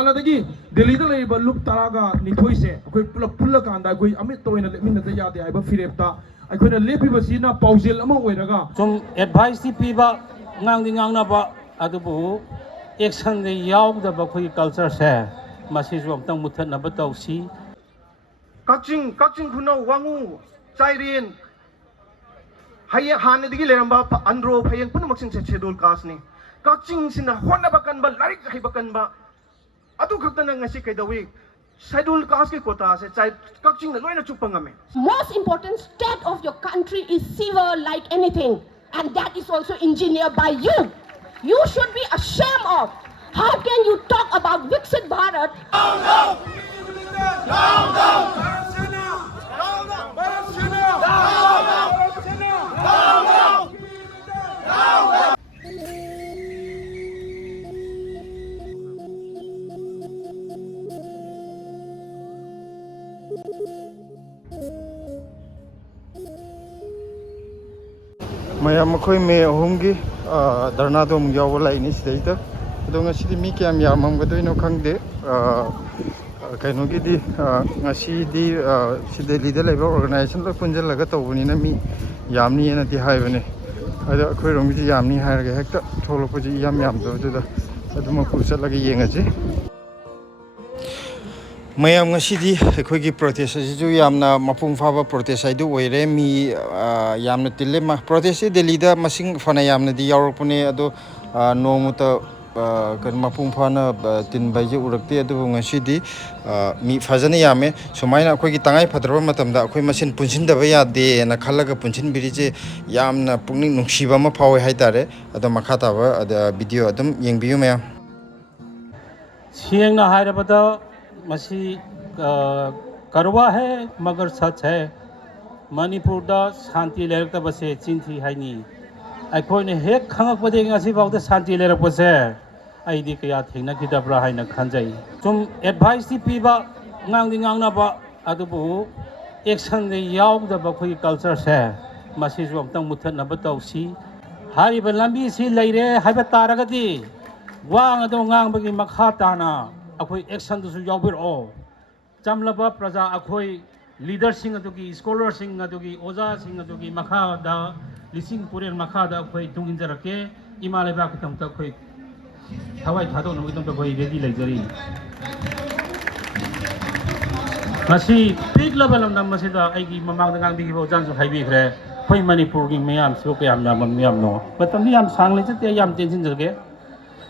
हालादगी दिल्ली दा लेबा लुप तरागा निथोई से अखोई पुलप पुल्ला कांदा अखोई अमित तोइना लेमिन दा यादे आइबा फिरेपता अखोइना लेपिबसिना पाउजेल अमा ओइरगा 좀 एडवाइस ती पीबा ngang ngangnaba adubu action de yaudaba khoi culture se masi ju amtang muthanaba tawsi kakching khuno wangu chairin haye hanadigi leramba andro phayeng punumaksing schedule class ni kakching sina honna bakan ba larik hai bakan ba atu khaktana ngasi kaidawi schedule class ke quota se chai kakching na loina chupangame. Most important state of your country is sewer like anything, and that is also engineered by you. You should be ashamed of. How can you talk about Viksit Bharat? Down, down! Down, down! Down, down! mayam khoi me ahumgi dharna dom yaw lai ni sida adong asidi mi kyam yamam gadoi no khangde kaino gi di ngasi di sida leader level organization lo punjal laga tawni na mi yamni na ti haibane ada khoi rom gi yamni hairga hekta tholo puji yam do da aduma ku chatlaga yengaji mayam ngasidi ekhoi protest ju yamna mapung phaba protest ai du oire mi yamna tille ma protest delhi da masing fana yamna di yaurpune ado nomuta kan mapung phana tin baije urakte adu ngasidi mi fajana yame sumaina ekhoi gi tangai phadraba matamda ekhoi masin punsin da ba yade na khalaga punsin birije yamna pungning nungsiba ma phawe haitare ado makhata ba video adum yengbiyu mayam siengna hairabada मसी करवा है मगर सच है मणिपुर दा शांति लेरक बसे चिंथी हाइनी अखोने हेक खंगकपदे ngasi बावदे शांति लेरक बसे आइदी कया थेंना किदाब्रा हाइना खनजाई तुम advice ती पीबा ngang na ba adubu action de yaudaba khoi culture se masi ju amtang muthanna ba tawsi hari ba lambi si leire haiba taragadi wang ado ngang bagi makha tana अखोई action दुसु यावबिर ओ चमलबा प्रजा अखोई leader सिंग अदुगी scholar सिंग अदुगी ओजा सिंग अदुगी मखादा लिसिंग पुरेन मखादा अखोई तुंगिन जरके इमालेबा खतम त अखोई थवाई थादो no एकदम त अखोई रेडी लैजरी मसी पीक लेवल नम मसीदा आइगी ममांग दंगांग दिगी बो जानसु हाइबिखरे अखोई मणिपुर गी मयाम सो कयाम ना मयाम नो मतम याम सांगले चते याम tension जरके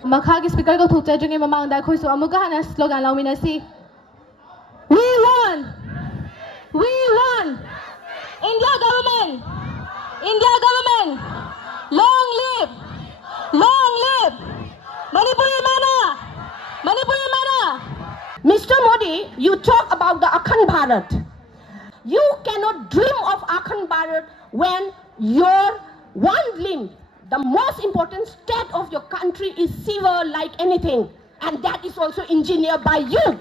Makha speaker ko thukcha jungi mamang da khoi so amuka hana slogan laumina si we won India government long live Manipuri mana Mr. Modi, you talk about the Akhand Bharat. You cannot dream of Akhand Bharat when your one limb, the most important state of your country is sewer like anything, and that is also engineered by you.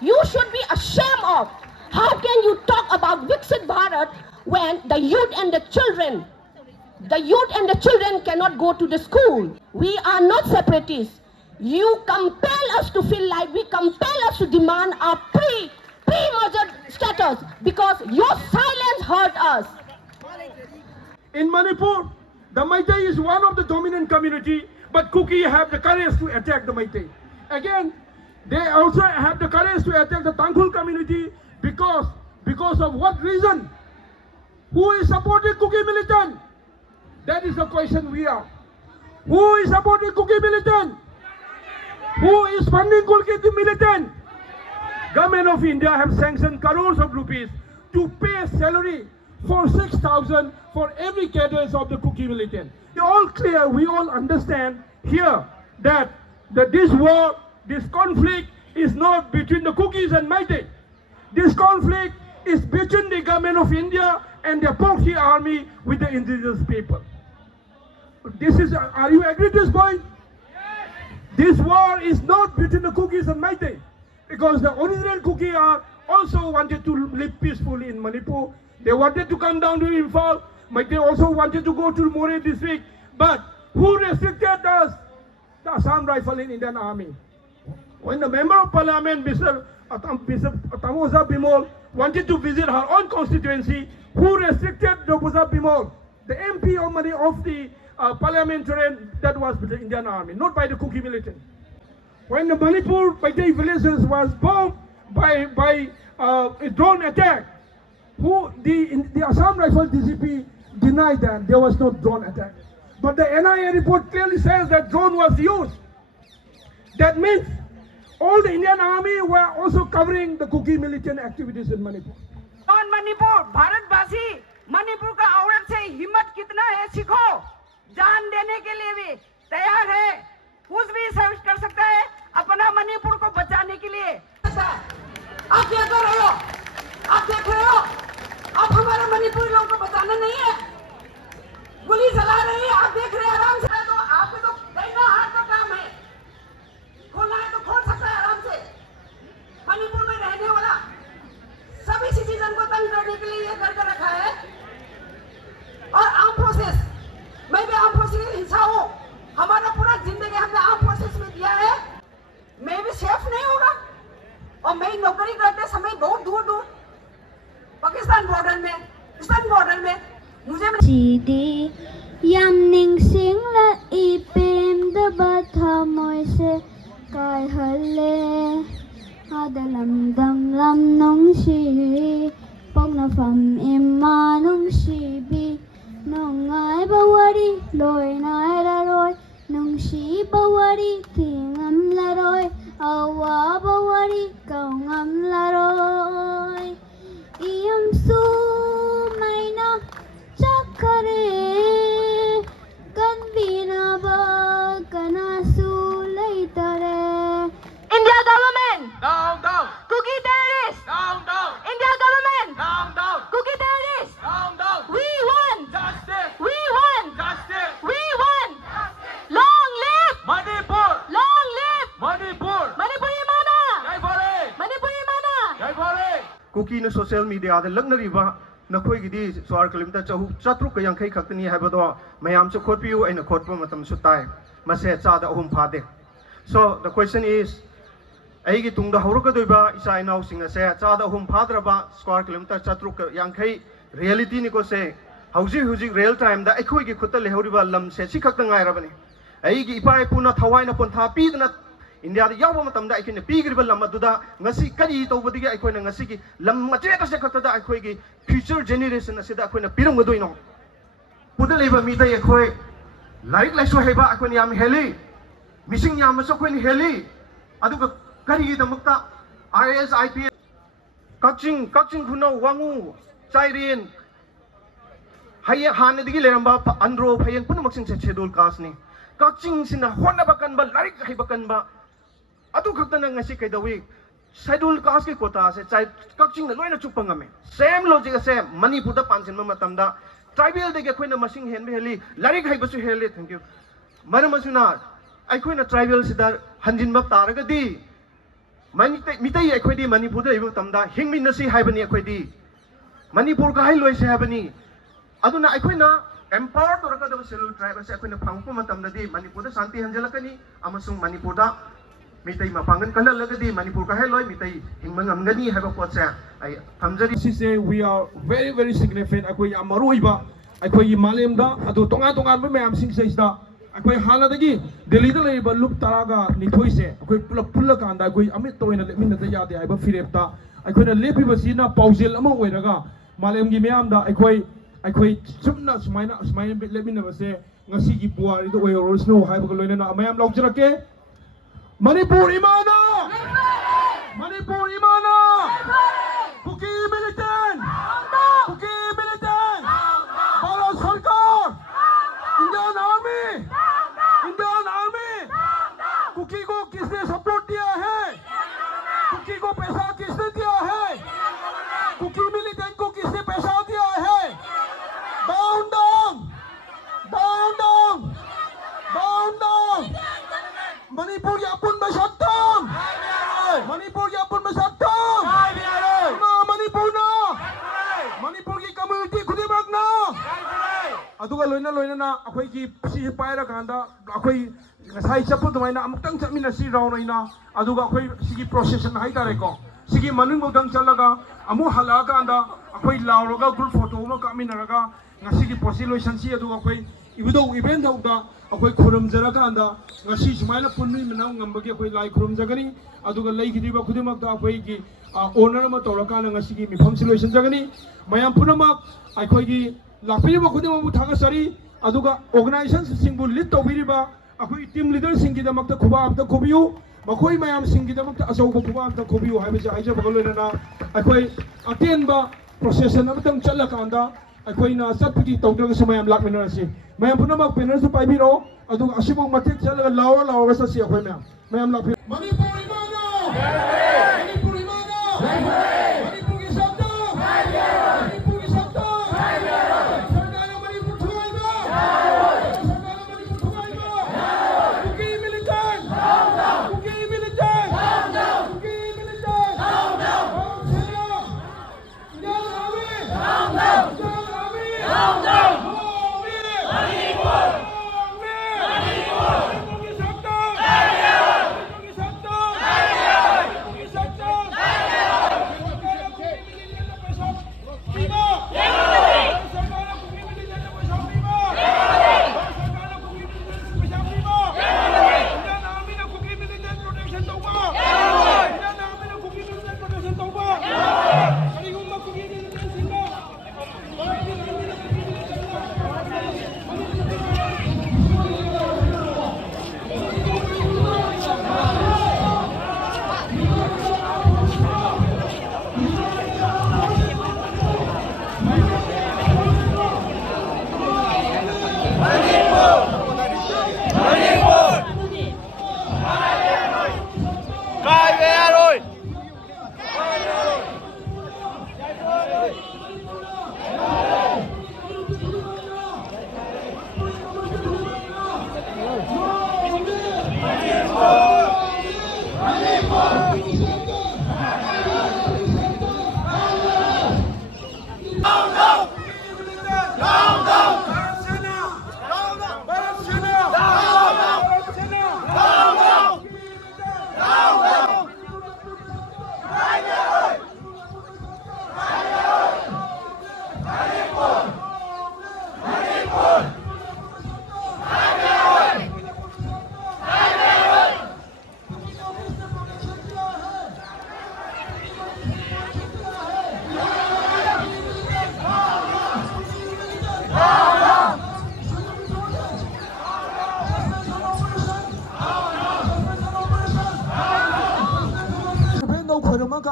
You should be ashamed of. How can you talk about Viksit Bharat when the youth and the children cannot go to the school? We are not separatists. You compel us to feel like we compel us to demand our pre-merger status because your silence hurt us. In Manipur, the Meitei is one of the dominant community, but Kuki have the courage to attack the Meitei. Again, they also have the courage to attack the Tangkhul community because of what reason? Who is supporting Kuki militant? That is the question we are. Who is supporting Kuki militant? Who is funding Kuki militant? Government of India have sanctioned crores of rupees to pay salary for 6,000 for every cadres of the Kuki militant. It's all clear, we all understand here that this war, this conflict is not between the Kukis and Meitei. This conflict is between the government of India and the proxy army with the indigenous people. Are you agree with this point? Yes. This war is not between the Kukis and Meitei, because the original Kuki are also wanted to live peacefully in Manipur. They wanted to come down to Imphal, but they also wanted to go to Moreh district. But who restricted us? The Assam Rifle in Indian Army. when the member of parliament, Mr. Tamuza Bimol, wanted to visit her own constituency, who restricted Tamuza Bimol, the MP of the parliamentarian, that was by the Indian army, not by the Kuki militant. When the Manipur Paitai villages was bombed by a drone attack, the Assam Rifles DCP denied that there was no drone attack. But the NIA report clearly says that drone was used. That means all the Indian army were also covering the Kuki militant activities in Manipur. On Manipur भारतवासी मणिपुर का औरत से हिम्मत कितना है सीखो, जान देने के लिए भी तैयार है, कुछ भी सर्विस कर सकता है अपना मणिपुर को बचाने के लिए। आप क्या कर रहे हो? आप देख रहे हो? आप हमारे मणिपुरी लोगों को बचाना नहीं है, गोली चला रही है, आप देख रहे हैं आराम से। तो आपके तो दैना हाथ का काम है, खोलना है तो खोल सकता है आराम से। मणिपुर में रहने वाला सभी सिटीजन को तंग करने के लिए ये करके रखा है। और आर्म फोर्सेस, मैं भी आर्म फोर्सेस का हिस्सा हूँ, हमारा पूरा जिंदगी हमने आर्म फोर्सेस में दिया है। मैं भी सेफ नहीं होगा, और मैं नौकरी करते समय बहुत दूर दूर पाकिस्तान बॉर्डर में, ईस्टर्न बॉर्डर में मुझे Chidi yam ning sing la ipem da batha moise kai halle adalam dam lam nong shi pong na fam imma nong shi bi nong ai bawari loi nai la roi nong shi bawari tingam la roi awa bawari kaungam la roi iyam su mai na Chakare Kanbina ba kanasu laitare. India government, Down, down, Kuki terrorists, down, down, India government, down, down, Kuki terrorists, down, down. we won, Justice, we won, justice. we won. Long live, Manipur, long live, Manipur. Manipuri mana, Jai Bhole, Manipuri mana. Jai Bhole. Kuki na social media da lagnariba नखोईगिदी Suar kilometre चतुक यांखई खक्तनी हैबदो मयाम से खोटपियु अइना खोटप मतम सु ताई मसे चादा अहुम फादे so the question is अइगी तुंगदा हौरकदोइबा इसा इनाउ सिंग से चादा अहुम फादरबा square kilometre चतुक यांखई reality निको से हौजी हौजी रियल टाइम दा अखोईगी खुत्ता लेहौरिबा लम से सि खक्ता ngairabani अइगी इपाय पुना थवाइना पोंथा पीदना इंडिया याव मतमदा अखोइना पीगिरिबा लम अदुदा ngasi kari tawbadigi अखोइना ngasi की लम मचे तसे खक्ता अखोइगी फ्यूचर जेनरेशन असिदा अखोइना पिरमगदोइनो पुदलेबा मिदै अखोइ लाइक लाइसो हेबा अखोइना याम हेली मिसिंग याम सो अखोइना हेली अदुगा करिगी दमक्ता IAS IPS कक्चिंग खुनो वांगु चाइरिन हाय हानदिगी लेरंबा अंद्रो फयंग पुनमक्सिंग से शेड्यूल कास्ट ने कक्चिंग सिना होनबा कनबा लाइक हेबा कनबा अदु खक्तना ngasi कैदवी शेड्यूल कास्ट के कोटा से चाइ कक्चिंग न लोइना चुपंगमे सेम लॉजिक से मणिपुर दा पांसिन मतमदा ट्राइबल दे अखोइना मसिंग हेनबे हेली लाइक हेबसु हेले थैंक यू मरमसुना अखोइना ट्राइबल सिदा हंजिनबा तारगदी मितै अखोइदी मणिपुर दा इबु तमदा हिंगमिनसी हाइबनी अखोइदी मणिपुर का हाइ लोइसे हाइबनी अदुना अखोइना एम्पावर तोरकदब शेड्यूल ट्राइब से अखोइना फांगपु मतमददी मणिपुर दा शांति हंजलकनी अमसुंग मणिपुर दा मितै मपांगन कललगदी मणिपुर का हाइ लोइ मितै हिंगमंगमगनी हाइबा पोतसे आई थमजरी Say we are very very significant. अखोई अमरोइबा अखोई मालेमदा अदो तोंगा तोंगा मैम सिंग सेसदा अखोई हालदगी दिल्ली दा लेबा लुप तरागा निथोइ से अखोई पुल्ला कांदा अखोई अमित तोइना लेमिनदा यादे हाइबा फिरेपता अखोइना लेपिबसिना पाउजेल अमा ओइरगा मालेमगी मैमदा अखोई चुमना सुमाइना लेमिनबसे ngasi gi buari do oirosno हाइबा लोइना मैम लौजरके मणिपुर इमाना मणिपुर इमाना Kuki militant! Kuki militant! Bharat Sarkar! Indian Army! Indian Army! Kuki को किसने सपोर्ट दिया है? कुकी को पैसा किसने दिया है? कुकी मिलिटेंट को किसने पैसा दिया है? Down down! Down down! Down down! Manipur यापुन में सत्तम! मणिपुर यापुन में सत्तम! मणिपुर की कम्युनिटी खुद ही भागना aduga loina akhoi ki si paira kanda akhoi ngasai chapu dumaina amutang chamina si rauna aduga akhoi sigi procession hai tare ko sigi manung modang chalaga amu hala kanda akhoi lauraga group photo ma kamina raga ngasi ki procession si aduga akhoi ibudo event hauda akhoi khuram jara kanda ngasi sumaina punni manau ngambagi akhoi lai khuram jagani aduga lai gidriba khudimak da akhoi ki owner ma toraka ngasi ki mifam solution jagani mayam punamak akhoi ki lakpiriba khudimang bu thagasari aduga organization singbu lead tawbiriba akhoi team leader singi damakta khuba amta khobiyu makhoi mayam singi damakta asauba khuba amta khobiyu haibe haija bagaloina akhoi atenba procession amatang chalakanda akhoi na satputi tawdaga samayam lakminarasi mayam punamak panel su paibiro aduga asibong matek chalaga lawa sa si akhoi mayam lakpir Manipur imana Manipur imana Manipur ki sabda Manipur ki sabda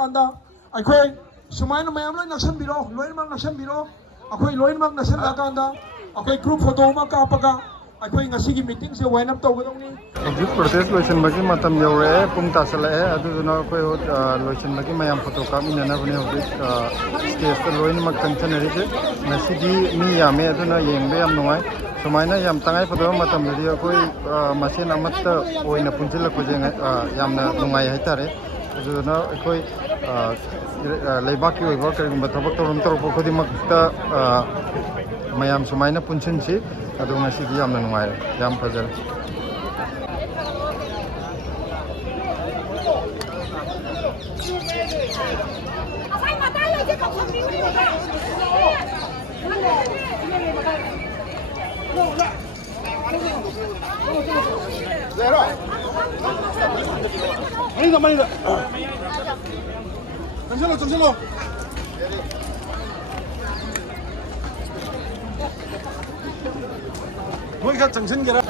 kanda akhoi sumaina mayam loi naksan biro loinmak naksan biro akhoi loinmak naksan kanda akhoi group photo ma ka paga akhoi ngasi gi meeting se wind up tawgadongni Exit protest loisan bagi matam yaure pung tasala aduna akhoi loisan bagi mayam photo kamina na bani hobi stage ta loinmak kanchana ri ngasi di mi yame aduna yengbe yam nongai sumaina yam tangai photo matam ri akhoi masen amatta oina punchila ko jenga yamna nongai haitare aduna akhoi leibaki oiba karigumba thabak torom torpo khodimakta mayam sumaina punchinchi adu ngasi di yamna nungai yam fazal 정신로 거기가 정신계라